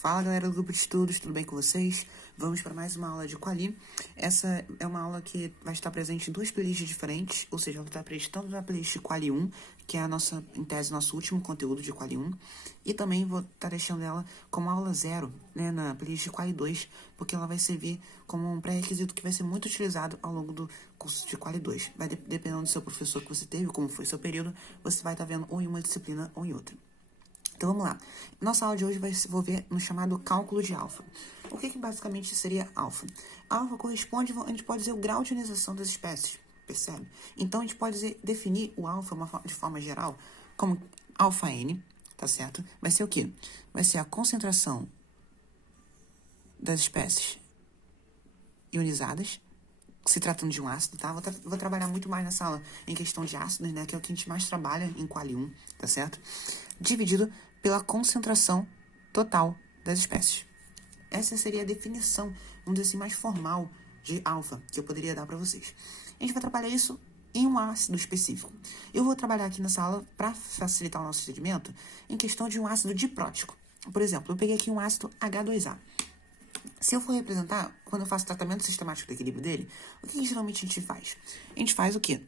Fala galera do grupo de estudos, tudo bem com vocês? Vamos para mais uma aula de Quali. Essa é uma aula que vai estar presente em duas playlists diferentes, ou seja, eu vou estar prestando na playlist Quali 1, que é a nossa, em tese, nosso último conteúdo de Quali 1, e também vou estar deixando ela como aula 0, né, na playlist Quali 2, porque ela vai servir como um pré-requisito que vai ser muito utilizado ao longo do curso de Quali 2. Vai dependendo do seu professor que você teve, como foi seu período, você vai estar vendo ou em uma disciplina ou em outra. Então vamos lá. Nossa aula de hoje vai se envolver no chamado cálculo de alfa. O que basicamente seria alfa? Alfa corresponde, a gente pode dizer, o grau de ionização das espécies, percebe? Então a gente pode definir o alfa de forma geral como alfa N, tá certo? Vai ser o quê? Vai ser a concentração das espécies ionizadas, se tratando de um ácido, tá? Vou trabalhar muito mais nessa aula em questão de ácidos, né? Que é o que a gente mais trabalha em Quali 1, tá certo? Dividido pela concentração total das espécies. Essa seria a definição, vamos dizer assim, mais formal de alfa que eu poderia dar para vocês. A gente vai trabalhar isso em um ácido específico. Eu vou trabalhar aqui nessa aula, para facilitar o nosso entendimento, em questão de um ácido diprótico. Por exemplo, eu peguei aqui um ácido H2A. Se eu for representar, quando eu faço tratamento sistemático do equilíbrio dele, o que geralmente a gente faz? A gente faz o quê?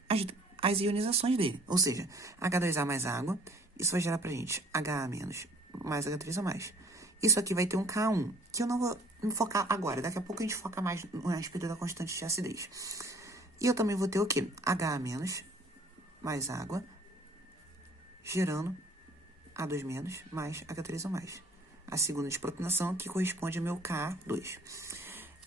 As ionizações dele. Ou seja, H2A mais água, isso vai gerar pra gente HA menos mais H3O+. Isso aqui vai ter um K1, que eu não vou focar agora. Daqui a pouco a gente foca mais a respeito da constante de acidez. E eu também vou ter o quê? HA menos mais água, gerando A2 menos mais H3O+. A segunda desprotonação, que corresponde ao meu Ka2.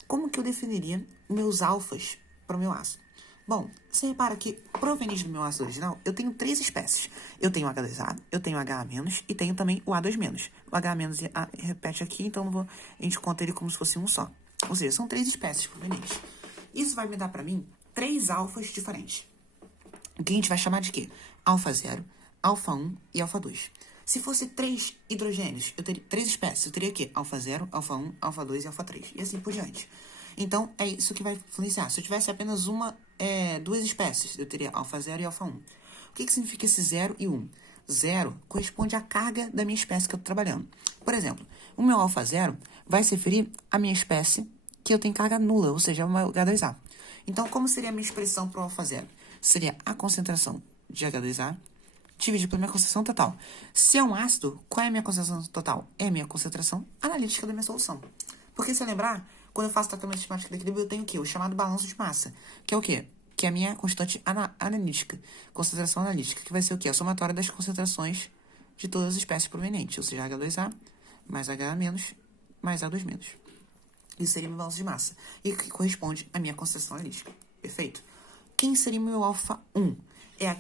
Como que eu definiria meus alfas para o meu ácido? Bom, você repara que, proveniente do meu ácido original, eu tenho 3 espécies. Eu tenho H2A, eu tenho HA- e tenho também o A2-. O HA- repete aqui, então a gente conta ele como se fosse um só. Ou seja, são 3 espécies provenientes. Isso vai me dar para mim 3 alfas diferentes. O que a gente vai chamar de quê? Alfa 0, alfa 1 e alfa 2. Se fosse 3 hidrogênios, eu teria 3 espécies. Eu teria o quê? Alfa 0, alfa 1, alfa 2 e alfa 3. E assim por diante. Então, é isso que vai influenciar. Se eu tivesse apenas duas espécies, eu teria alfa 0 e alfa 1. O que significa esse 0 e 1? 0 corresponde à carga da minha espécie que eu estou trabalhando. Por exemplo, o meu alfa 0 vai se referir à minha espécie que eu tenho carga nula, ou seja, o meu H2A. Então, como seria a minha expressão para o alfa 0? Seria a concentração de H2A dividido pela minha concentração total. Se é um ácido, qual é a minha concentração total? É a minha concentração analítica da minha solução. Porque se lembrar, quando eu faço tratamento sistemático de equilíbrio, eu tenho o quê? O chamado balanço de massa. Que é o quê? Que é a minha constante analítica. Concentração analítica, que vai ser o quê? A somatória das concentrações de todas as espécies provenientes. Ou seja, H2A mais HA- mais A2-. Isso seria meu balanço de massa. E que corresponde à minha concentração analítica. Perfeito? Quem seria meu alfa 1? É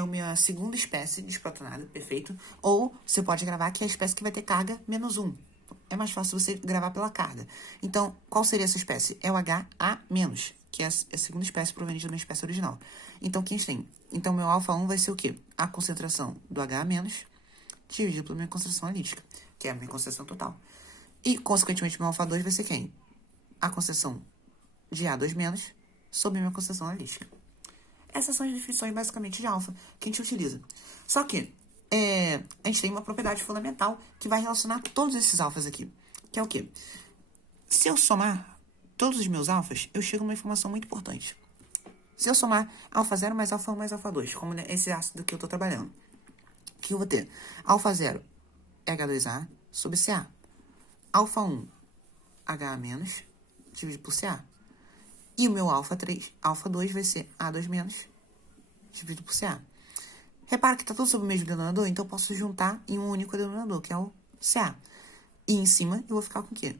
a minha segunda espécie desprotonada, perfeito? Ou você pode gravar que é a espécie que vai ter carga menos 1. É mais fácil você gravar pela carga. Então, qual seria essa espécie? É o HA-, que é a segunda espécie proveniente da minha espécie original. Então, quem tem? Então, meu alfa 1 vai ser o quê? A concentração do HA- dividido pela minha concentração analítica, que é a minha concentração total. E, consequentemente, meu alfa 2 vai ser quem? A concentração de A2- sobre a minha concentração analítica. Essas são as definições, basicamente, de alfa que a gente utiliza. Só que a gente tem uma propriedade fundamental que vai relacionar todos esses alfas aqui, que é o quê? Se eu somar todos os meus alfas, eu chego a uma informação muito importante. Se eu somar alfa 0 mais alfa 1 mais alfa 2, como esse ácido que eu estou trabalhando, o que eu vou ter? Alfa 0 é H2A sobre Ca. Alfa 1, HA- dividido por Ca. E o meu alfa 2 vai ser A2- dividido por Ca. Repara que está tudo sobre o mesmo denominador, então eu posso juntar em um único denominador, que é o Ca. E em cima eu vou ficar com o quê?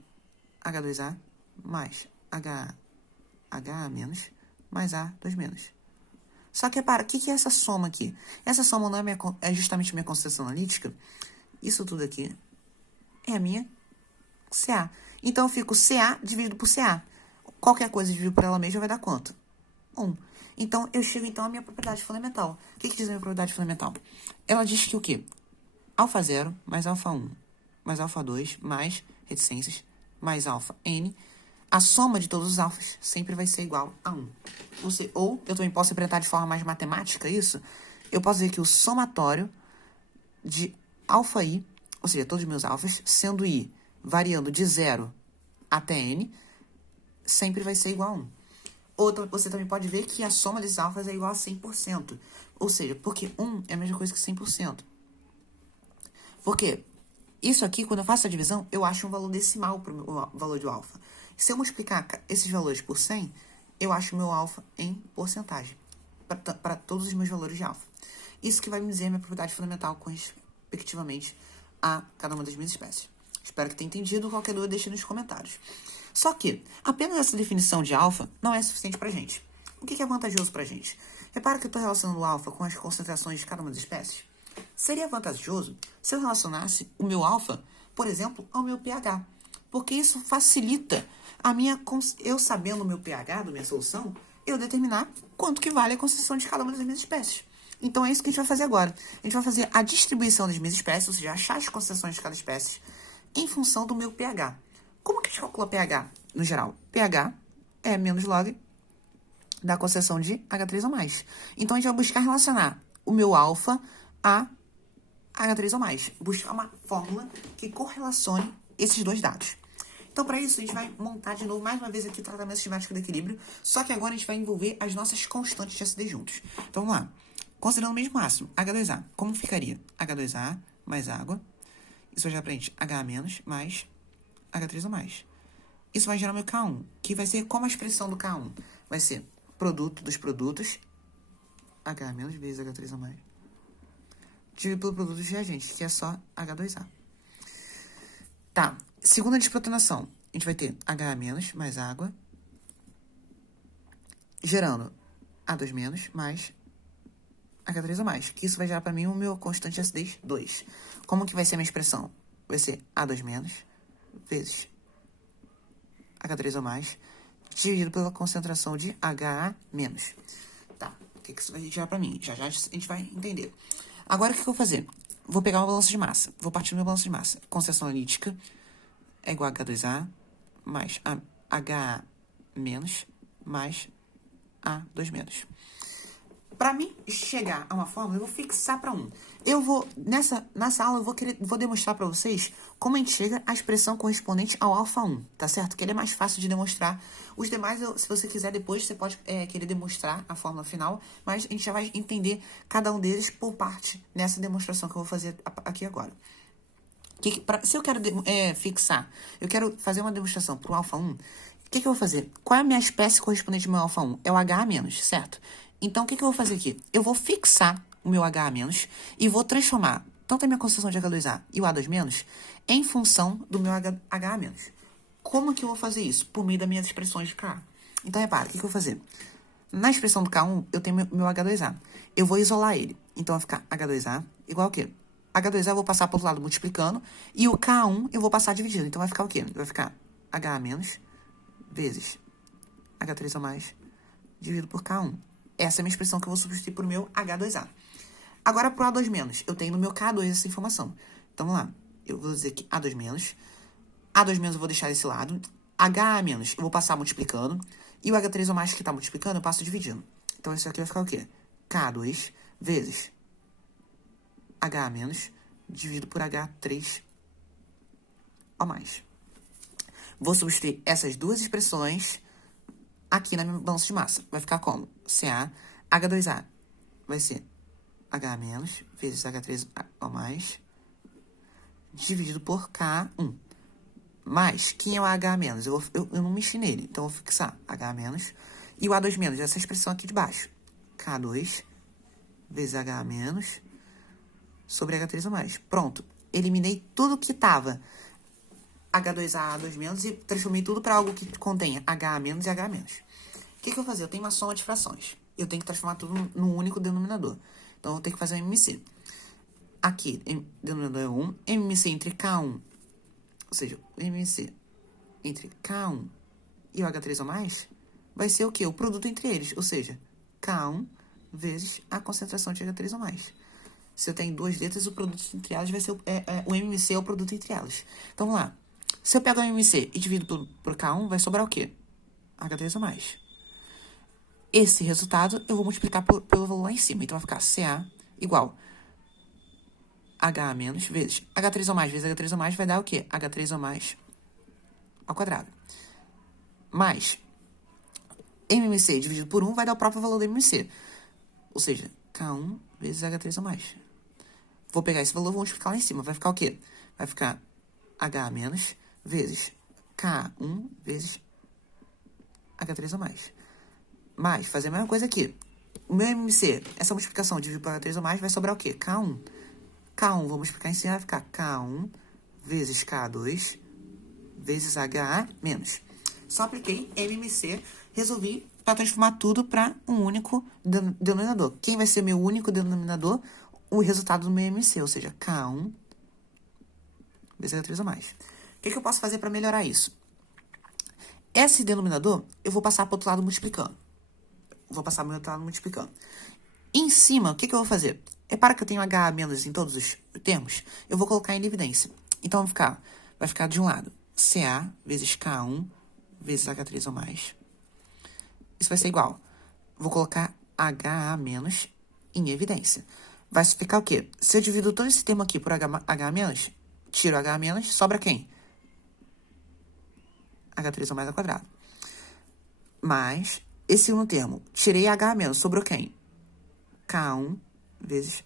H2A mais HA- mais A2-. Só que repara, o que é essa soma aqui? Essa soma não é justamente a minha concentração analítica. Isso tudo aqui é a minha Ca. Então eu fico Ca dividido por Ca. Qualquer coisa dividido por ela mesma vai dar quanto? 1. Então, eu chego à minha propriedade fundamental. O que diz a minha propriedade fundamental? Ela diz que o quê? Alfa 0 mais alfa 1 mais alfa 2 mais reticências mais alfa n. A soma de todos os alfas sempre vai ser igual a 1. Ou eu também posso representar de forma mais matemática isso. Eu posso dizer que o somatório de alfa i ou seja, todos os meus alfas, sendo I variando de 0 até N, sempre vai ser igual a 1. Outra, você também pode ver que a soma desses alfas é igual a 100%. Ou seja, porque 1 é a mesma coisa que 100%. Porque isso aqui, quando eu faço a divisão, eu acho um valor decimal para o valor do alfa. Se eu multiplicar esses valores por 100, eu acho o meu alfa em porcentagem, para todos os meus valores de alfa. Isso que vai me dizer a minha propriedade fundamental com respectivamente a cada uma das minhas espécies. Espero que tenha entendido. Qualquer dúvida, deixe nos comentários. Só que apenas essa definição de alfa não é suficiente para a gente. O que é vantajoso para a gente? Repara que eu estou relacionando o alfa com as concentrações de cada uma das espécies. Seria vantajoso se eu relacionasse o meu alfa, por exemplo, ao meu pH. Porque isso facilita eu sabendo o meu pH da minha solução, eu determinar quanto que vale a concentração de cada uma das minhas espécies. Então é isso que a gente vai fazer agora. A gente vai fazer a distribuição das minhas espécies, ou seja, achar as concentrações de cada espécie em função do meu pH. Como que a gente calcula pH no geral? pH é menos log da concentração de H3 ou mais. Então a gente vai buscar relacionar o meu alfa a H3 ou mais. Buscar uma fórmula que correlacione esses dois dados. Então, para isso, a gente vai montar de novo, mais uma vez aqui, o tratamento sistemático do equilíbrio, só que agora a gente vai envolver as nossas constantes de acidez juntos. Então, vamos lá. Considerando o mesmo máximo, H2A, como ficaria? H2A mais água. Isso vai gerar pra gente H menos mais H3 ou mais. Isso vai gerar meu K1, que vai ser como a expressão do K1. Vai ser produto dos produtos, H menos vezes H3 ou mais, dividido pelo produto dos reagentes, que é só H2A. Tá, segunda desprotonação, a gente vai ter H menos mais água, gerando A2 menos mais H3 ou mais, que isso vai gerar para mim o meu constante de acidez 2. Como que vai ser a minha expressão? Vai ser A2 menos vezes H3 ou mais, dividido pela concentração de HA menos. Tá, o que isso vai gerar para mim? Já a gente vai entender. Agora, o que eu vou fazer? Vou pegar uma balança de massa. Vou partir do meu balanço de massa. Concentração analítica é igual a H2A mais HA menos mais A2 menos. Para mim chegar a uma fórmula, eu vou fixar para 1. Eu vou, nessa aula, vou demonstrar para vocês como a gente chega à expressão correspondente ao alfa 1, tá certo? Que ele é mais fácil de demonstrar. Os demais, se você quiser depois, você pode querer demonstrar a fórmula final, mas a gente já vai entender cada um deles por parte nessa demonstração que eu vou fazer aqui agora. Se eu quero fixar, eu quero fazer uma demonstração para o alfa 1, o que eu vou fazer? Qual é a minha espécie correspondente ao meu alfa 1? É o HA-, certo? Então, o que eu vou fazer aqui? Eu vou fixar o meu HA- e vou transformar tanto a minha concentração de H2A e o A2- em função do meu HA-. Como que eu vou fazer isso? Por meio das minhas expressões de K. Então, repara, o que eu vou fazer? Na expressão do K1, eu tenho meu H2A. Eu vou isolar ele. Então, vai ficar H2A igual ao quê? H2A eu vou passar para o outro lado multiplicando, e o K1 eu vou passar dividindo. Então, vai ficar o quê? Vai ficar HA- vezes H3- dividido por K1. Essa é a minha expressão que eu vou substituir por meu H2A. Agora, para o A2-, eu tenho no meu K2 essa informação. Então, vamos lá. Eu vou dizer que A2-. A2- eu vou deixar desse lado. HA- eu vou passar multiplicando. E o H3- que está multiplicando, eu passo dividindo. Então, isso aqui vai ficar o quê? K2 vezes HA- dividido por H3 ou mais. Vou substituir essas duas expressões aqui na minha balança de massa. Vai ficar como? CA, H2A vai ser HA- vezes H3 ou mais, dividido por K1. Mais, quem é o H-? Eu não mexi nele, então eu vou fixar H-. E o A2-, essa expressão aqui de baixo. K2 vezes H- sobre H3 ou mais. Pronto. Eliminei tudo que estava H2A, A2- e transformei tudo para algo que contenha HA- e H-. O que eu vou fazer? Eu tenho uma soma de frações. Eu tenho que transformar tudo num único denominador. Então, eu vou ter que fazer um MMC. Aqui, denominador é 1. MMC entre K1, ou seja, o MMC entre K1 e o H3 ou mais, vai ser o quê? O produto entre eles. Ou seja, K1 vezes a concentração de H3 ou mais. Se eu tenho duas letras, o produto entre elas vai ser o MMC é o produto entre elas. Então, vamos lá. Se eu pego o MMC e divido por K1, vai sobrar o quê? H3 ou mais. Esse resultado eu vou multiplicar pelo valor lá em cima. Então, vai ficar CA igual HA menos vezes H3O mais vezes H3O mais vai dar o quê? H3O mais ao quadrado. Mais MMC dividido por 1 vai dar o próprio valor do MMC. Ou seja, K1 vezes H3O mais. Vou pegar esse valor, vou multiplicar lá em cima. Vai ficar o quê? Vai ficar HA menos vezes K1 vezes H3O mais. Mas, fazer a mesma coisa aqui. O meu MMC, essa multiplicação dividido por H3O mais, vai sobrar o quê? K1. K1, vou multiplicar em cima, vai ficar K1 vezes K2 vezes HA menos. Só apliquei MMC, resolvi para transformar tudo para um único denominador. Quem vai ser meu único denominador? O resultado do meu MMC, ou seja, K1 vezes H3 a mais. O que eu posso fazer para melhorar isso? Esse denominador, eu vou passar para o outro lado multiplicando. Vou passar para o outro lado multiplicando. Em cima, o que eu vou fazer? Repara que eu tenho H menos em todos os termos. Eu vou colocar em dividência. Então, vai ficar de um lado CA vezes K1 vezes H3 ou mais. Isso vai ser igual. Vou colocar HA menos em evidência. Vai ficar o quê? Se eu divido todo esse termo aqui por H menos, tiro H menos, sobra quem? H3 ou mais ao quadrado. Mais esse segundo termo, tirei H menos, sobrou quem? K1 vezes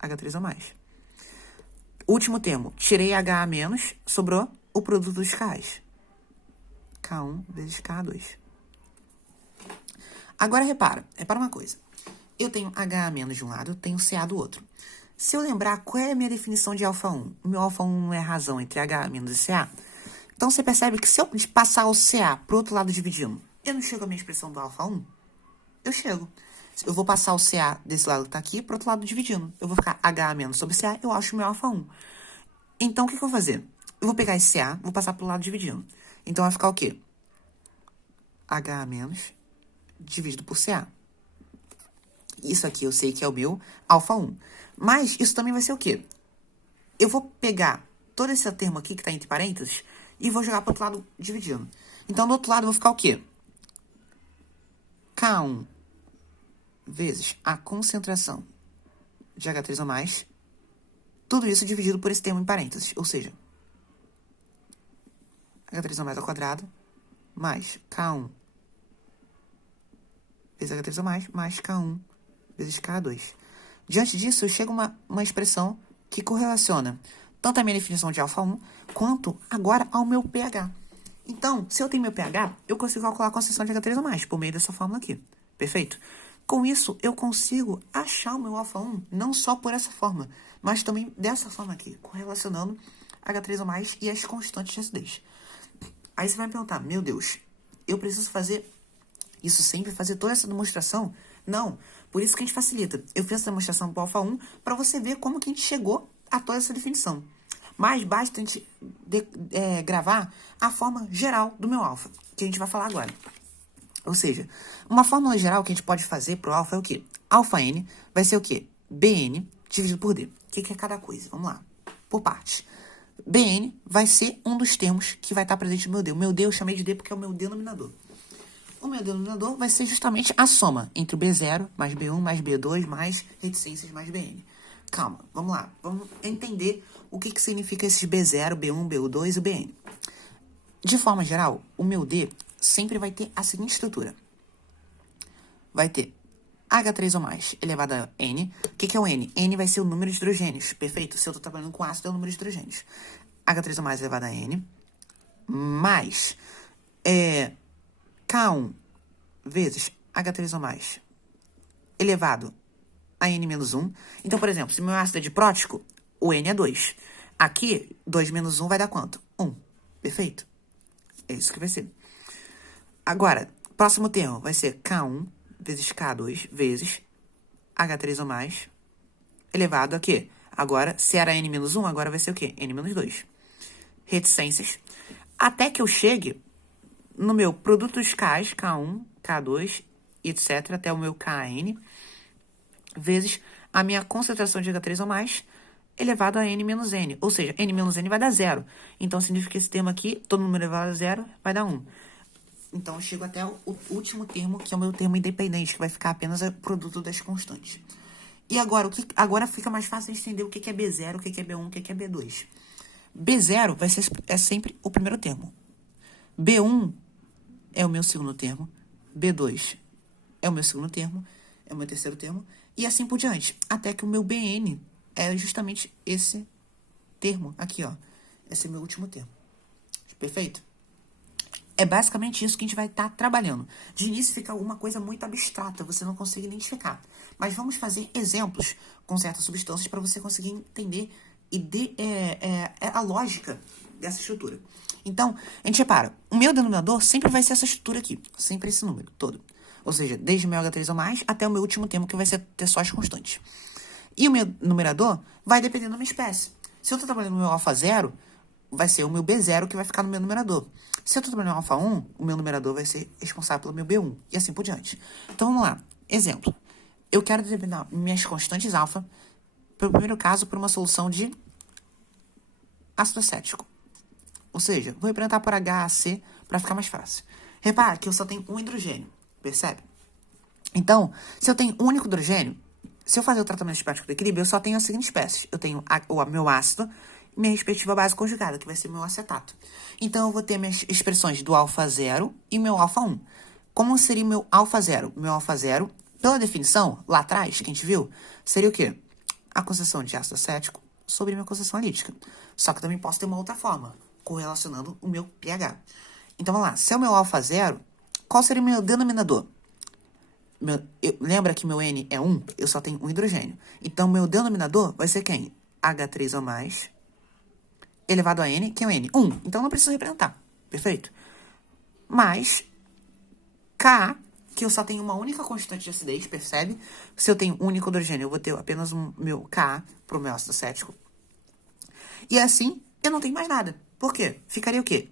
H3 ou mais. Último termo, tirei H menos, sobrou o produto dos K's. K1 vezes K2. Agora repara uma coisa. Eu tenho H menos de um lado, tenho CA do outro. Se eu lembrar qual é a minha definição de alfa 1, o meu alfa 1 não é a razão entre H menos e CA, então você percebe que se eu passar o CA pro outro lado dividindo, eu não chego à minha expressão do alfa 1? Eu chego. Eu vou passar o CA desse lado que tá aqui pro outro lado dividindo. Eu vou ficar H menos sobre CA, eu acho o meu alfa 1. Então, o que eu vou fazer? Eu vou pegar esse CA, vou passar pro lado dividindo. Então, vai ficar o quê? H menos dividido por CA. Isso aqui eu sei que é o meu alfa 1. Mas isso também vai ser o quê? Eu vou pegar todo esse termo aqui que está entre parênteses e vou jogar para o outro lado dividindo. Então, do outro lado, eu vou ficar o quê? K1 vezes a concentração de H3 ou mais. Tudo isso dividido por esse termo em parênteses. Ou seja, H3 ou mais ao quadrado mais K1 vezes H3 ou mais K1 vezes K2. Diante disso, eu chego a uma expressão que correlaciona tanto a minha definição de alfa 1, quanto agora ao meu pH. Então, se eu tenho meu pH, eu consigo calcular a concentração de H3 ou mais, por meio dessa fórmula aqui. Perfeito? Com isso, eu consigo achar o meu alfa 1, não só por essa forma, mas também dessa forma aqui, correlacionando H3 ou mais e as constantes de acidez. Aí você vai me perguntar, meu Deus, eu preciso fazer isso sempre, fazer toda essa demonstração? Não, por isso que a gente facilita. Eu fiz essa demonstração para o alfa 1 para você ver como que a gente chegou a toda essa definição. Mas basta a gente gravar a forma geral do meu alfa, que a gente vai falar agora. Ou seja, uma fórmula geral que a gente pode fazer para o alfa é o quê? Alfa n vai ser o quê? Bn dividido por d. O que é cada coisa? Vamos lá, por partes. Bn vai ser um dos termos que vai estar presente no meu d. O meu d eu chamei de d porque é o meu denominador. O meu denominador vai ser justamente a soma entre o B0 mais B1 mais B2 mais reticências mais Bn. Calma, vamos lá. Vamos entender o que significa esses B0, B1, B2 e o Bn. De forma geral, o meu D sempre vai ter a seguinte estrutura. Vai ter H3 ou mais elevado a N. O que é o N? N vai ser o número de hidrogênios. Perfeito? Se eu estou trabalhando com ácido, é o número de hidrogênios. H3 ou mais elevado a N. Mais K1 vezes H3 ou mais elevado a N menos 1. Então, por exemplo, se meu ácido é diprótico, o N é 2. Aqui, 2 menos 1 vai dar quanto? 1. Perfeito? É isso que vai ser. Agora, próximo termo vai ser K1 vezes K2 vezes H3 ou mais elevado a quê? Agora, se era N menos 1, agora vai ser o quê? N menos 2. Reticências. Até que eu chegue no meu produto dos K's, K1, K2, etc., até o meu KN, vezes a minha concentração de H3 ou mais elevado a N menos N. Ou seja, N menos N vai dar 0. Então, significa que esse termo aqui, todo número elevado a 0, vai dar 1. Então, eu chego até o último termo, que é o meu termo independente, que vai ficar apenas o produto das constantes. E agora, agora fica mais fácil de entender o que é B0, o que é B1, o que é B2. B0 é sempre o primeiro termo. B1 é o meu segundo termo. B2 é o meu segundo termo. É o meu terceiro termo. E assim por diante. Até que o meu BN é justamente esse termo aqui, ó. Esse é o meu último termo. Perfeito? É basicamente isso que a gente vai estar trabalhando. De início fica alguma coisa muito abstrata, você não consegue identificar. Mas vamos fazer exemplos com certas substâncias para você conseguir entender a lógica dessa estrutura. Então, a gente repara, o meu denominador sempre vai ser essa estrutura aqui, sempre esse número todo. Ou seja, desde o meu H3 ou mais até o meu último termo, que vai ter só as constantes. E o meu numerador vai depender da minha espécie. Se eu estou trabalhando no meu alfa 0, vai ser o meu B0 que vai ficar no meu numerador. Se eu estou trabalhando no alfa 1, o meu numerador vai ser responsável pelo meu B1, e assim por diante. Então, vamos lá. Exemplo. Eu quero determinar minhas constantes alfa, pelo primeiro caso, por uma solução de ácido acético. Ou seja, vou representar por HAC para ficar mais fácil. Repara que eu só tenho um hidrogênio, percebe? Então, se eu tenho um único hidrogênio, se eu fazer o tratamento espécie do equilíbrio, eu só tenho as seguintes espécies. Eu tenho o meu ácido e minha respectiva base conjugada, que vai ser meu acetato. Então, eu vou ter minhas expressões do alfa 0 e meu alfa 1. Como seria o meu alfa 0? Meu alfa 0, pela definição, lá atrás, que a gente viu, seria o quê? A concentração de ácido acético sobre a minha concentração analítica. Só que eu também posso ter uma outra forma, correlacionando o meu pH. Então, vamos lá. Se é o meu alfa 0, qual seria o meu denominador? Lembra que meu N é 1? Eu só tenho um hidrogênio. Então, meu denominador vai ser quem? H3 ou mais, elevado a N, que é o N? 1. Então, não preciso representar. Perfeito? Mais K, que eu só tenho uma única constante de acidez, percebe? Se eu tenho um único hidrogênio, eu vou ter apenas um meu K para o meu ácido acético. E assim, eu não tenho mais nada. Por quê? Ficaria o quê?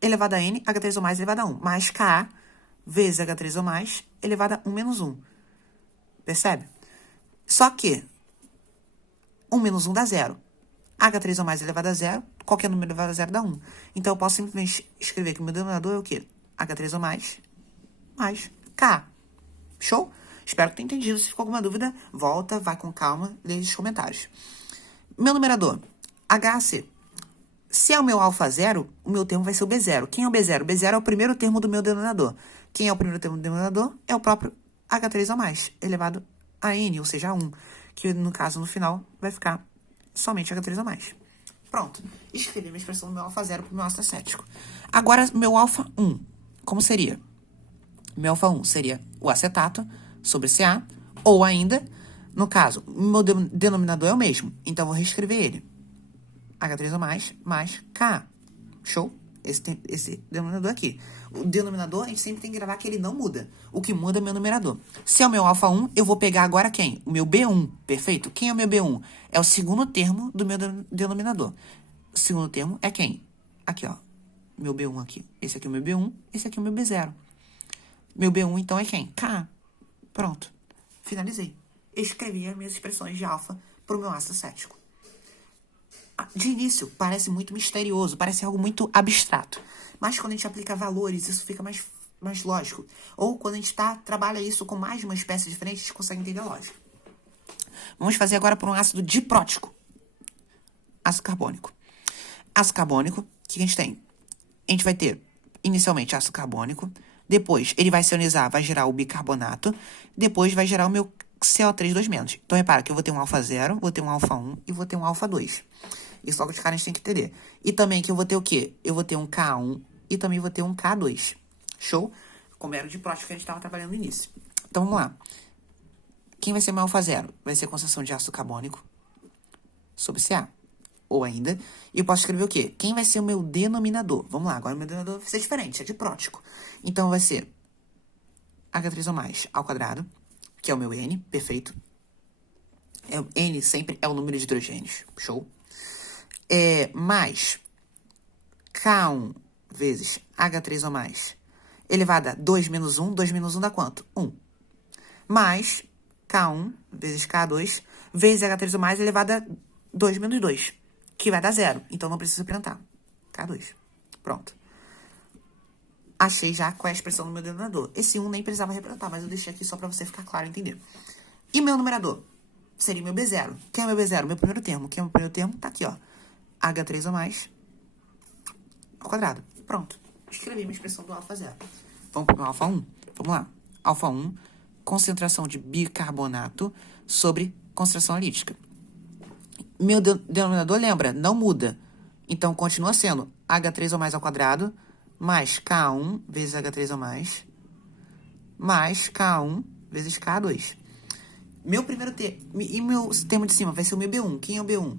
Elevado a N, H3 ou mais elevado a 1. Mais K vezes H3 ou mais elevado a 1 menos 1. Percebe? Só que 1 menos 1 dá 0. H3 ou mais elevado a 0, qualquer número elevado a 0 dá 1. Então, eu posso simplesmente escrever que o meu denominador é o quê? H3 ou mais K. Show? Espero que tenha entendido. Se ficou alguma dúvida, volta, vai com calma, lê os comentários. Meu numerador, HAC. Se é o meu alfa 0, o meu termo vai ser o B0. Quem é o B0? O B0 é o primeiro termo do meu denominador. Quem é o primeiro termo do denominador? É o próprio H3 ou mais, elevado a N, ou seja, a 1. Que, no caso, no final, vai ficar somente H3 ou mais. Pronto. Escrevi minha expressão do meu alfa 0 para o meu ácido acético. Agora, meu alfa 1. Como seria? Meu alfa 1 seria o acetato sobre CA, ou ainda, no caso, o meu denominador é o mesmo. Então, vou reescrever ele. H3 ou mais K. Show? Esse denominador aqui. O denominador, a gente sempre tem que gravar que ele não muda. O que muda é meu numerador. Se é o meu alfa 1, eu vou pegar agora quem? O meu B1, perfeito? Quem é o meu B1? É o segundo termo do meu denominador. O segundo termo é quem? Aqui, ó. Meu B1 aqui. Esse aqui é o meu B1, esse aqui é o meu B0. Meu B1, então, é quem? K. Pronto. Finalizei. Escrevi as minhas expressões de alfa para o meu ácido acético. De início, parece muito misterioso, parece algo muito abstrato. Mas quando a gente aplica valores, isso fica mais lógico. Ou quando a gente trabalha isso com mais de uma espécie diferente, a gente consegue entender a lógica. Vamos fazer agora por um ácido diprótico. Ácido carbônico. Ácido carbônico, o que a gente tem? A gente vai ter, inicialmente, ácido carbônico. Depois, ele vai se ionizar, vai gerar o bicarbonato. Depois, vai gerar o meu CO3 2-. Então, repara que eu vou ter um alfa 0, vou ter um alfa 1 e vou ter um alfa 2. Isso logo de cara a gente tem que entender. E também que eu vou ter o quê? Eu vou ter um K1 e também vou ter um K2. Show? Como era de prótico que a gente estava trabalhando no início. Então, vamos lá. Quem vai ser meu alfa 0? Vai ser a concentração de ácido carbônico sobre Ca. Ou ainda, eu posso escrever o quê? Quem vai ser o meu denominador? Vamos lá, agora o meu denominador vai ser diferente, é de prótico. Então, vai ser H3 ou mais ao quadrado, que é o meu N, perfeito. N sempre é o número de hidrogênios, show? Mais K1 vezes H3 ou mais, elevado a 2 menos 1. 2 menos 1 dá quanto? 1. Mais K1 vezes K2 vezes H3 ou mais, elevado a 2 menos 2, que vai dar 0. Então, não preciso representar. K2. Pronto. Achei já qual é a expressão do meu denominador. Esse 1 nem precisava representar, mas eu deixei aqui só para você ficar claro e entender. E meu numerador? seria meu B0. Quem é meu B0? Meu primeiro termo. Quem é meu primeiro termo? Tá aqui, ó. H3 ou mais ao quadrado. Pronto. Escrevi minha expressão do alfa zero. Vamos para o alfa 1. Vamos lá. Alfa 1, concentração de bicarbonato sobre concentração alítica. Meu denominador, lembra, não muda. Então, continua sendo H3 ou mais ao quadrado, mais K1 vezes H3 ou mais K1 vezes K2. Meu primeiro termo, e meu termo de cima vai ser o meu B1. Quem é o B1?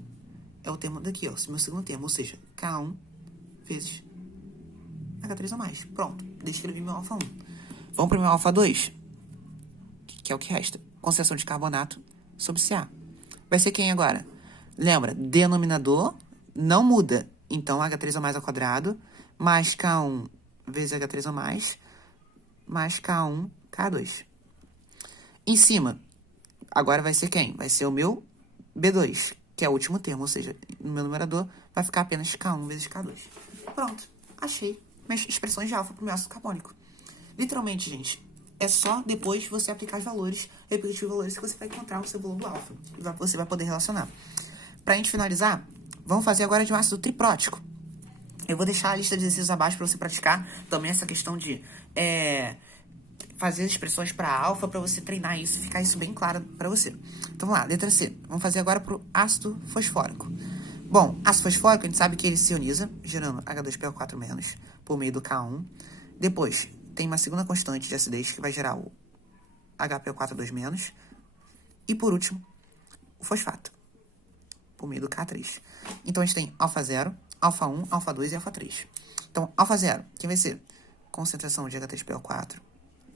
É o termo daqui, ó, meu segundo termo, ou seja, K1 vezes H3 ou mais. Pronto, descrevi meu alfa 1. Vamos para o meu alfa 2, que é o que resta. Concentração de carbonato sobre Ca. Vai ser quem agora? Lembra, denominador não muda. Então, H3 ou mais ao quadrado, mais K1 vezes H3 ou mais K1, K2. Em cima, agora vai ser quem? Vai ser o meu B2, que é o último termo, ou seja, no meu numerador vai ficar apenas K1 vezes K2. Pronto, achei minhas expressões de alfa para o meu ácido carbônico. Literalmente, gente, é só depois você aplicar os valores, repetir os valores que você vai encontrar no seu bolo do alfa. E você vai poder relacionar. Pra gente finalizar, vamos fazer agora de um ácido triprótico. Eu vou deixar a lista de exercícios abaixo para você praticar também essa questão de fazer expressões para alfa, para você treinar isso, ficar isso bem claro para você. Então vamos lá, letra C. Vamos fazer agora pro ácido fosfórico. Bom, ácido fosfórico, a gente sabe que ele se ioniza, gerando H2PO4- por meio do K1. Depois, tem uma segunda constante de acidez que vai gerar o HPO4- e por último, o fosfato, por meio do K3. Então a gente tem alfa 0, alfa 1, alfa 2 e alfa 3. Então, alfa 0, quem vai ser? Concentração de H3PO4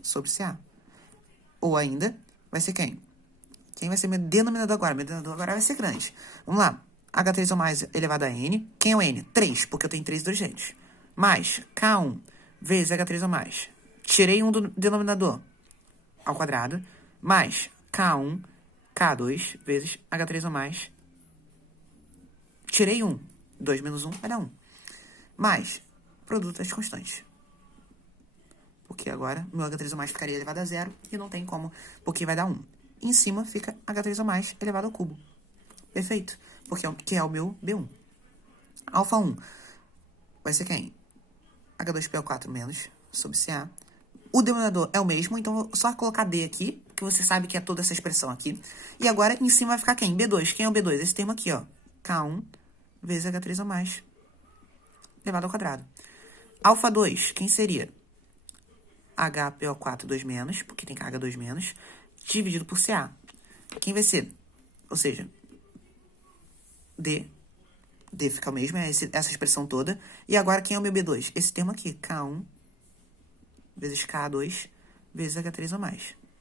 sobre Ca. Ou ainda, vai ser quem? Quem vai ser meu denominador agora? Meu denominador agora vai ser grande. Vamos lá. H3 ou mais elevado a N. Quem é o N? 3, porque eu tenho 3 hidrogênios. Mais K1 vezes H3 ou mais. Tirei um do denominador ao quadrado. Mais K1, K2 vezes H3 ou mais. Tirei 1. 2 menos 1 vai dar 1. Mais produto das constantes. Porque agora meu H3 ou mais ficaria elevado a 0 e não tem como, porque vai dar 1. Em cima fica H3 ou mais elevado ao cubo. Perfeito. Porque é o meu B1. Alfa 1 vai ser quem? H2PO4- sobre Ca. O denominador é o mesmo, então vou só colocar D aqui, que você sabe que é toda essa expressão aqui. E agora em cima vai ficar quem? B2. Quem é o B2? Esse termo aqui, ó. K1 vezes H3 ou mais elevado ao quadrado. Alfa 2, quem seria? HPO4- porque tem carga 2-, dividido por Ca. Quem vai ser? Ou seja, D fica o mesmo, é essa expressão toda. E agora, quem é o meu B2? Esse termo aqui, K1 vezes K2 vezes H3 ou mais.